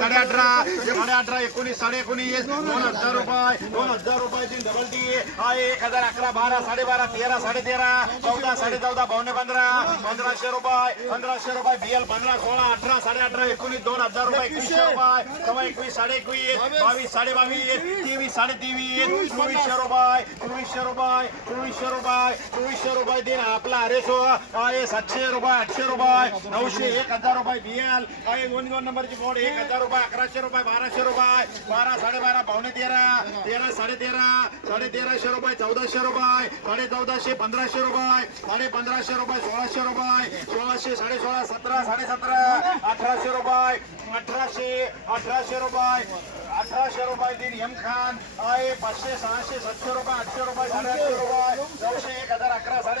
साडे 18 19 साडे 19 2000 रुपये 2000 ची डबल टी आहे 1011 12 12.5 13 13.5 14 14.5 पावणे 15 1500 रुपये बीएल 15 16 18 18.5 19 2000 रुपये 2100 रुपये सव्वा 21 साडे 21 22 साडे 22 23 साडे 23 2400 रुपये दिन आपला अरे सो आहे 700 रुपये 800 रुपये 900 1000 रुपये बीएल आहे 2 नंबरची बोर्ड 1000 रुपये 1100 रुपये 1200 रुपये 12 12.5 पावणे 13 13 13.5 रुपये 1400 रुपये 1450 1500 रुपये 1550 रुपये 1600 रुपये 1600 16.5 17 17.5 1800 रुपये 1800 रुपये दिन एम खान आहे 500 600 700 रुपये 800 रुपये 850 रुपये 900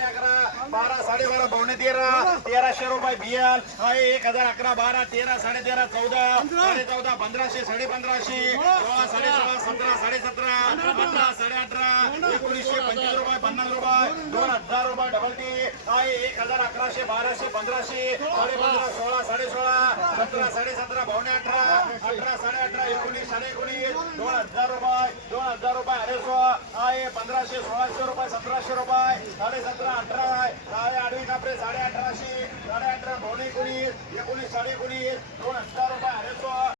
1000 11 11.5 12 12.5 पावणे 13 1300 रुपये बीएल आहे 1011 12 13 13.5 14 14 1500 1550 16 16.5 17 17.5 18 18.5 1925 रुपये 50 रुपये 2000 रुपये डबल टी आहे 1111 1200 1500 15.5 16 16.5 17 17.5 पावणे 18 18 18.5 19 19 2000 रुपये अरे सो आहे 1500 1600 रुपये 1700 रुपये 17.5 18 आहे आडवी कापरे 8.5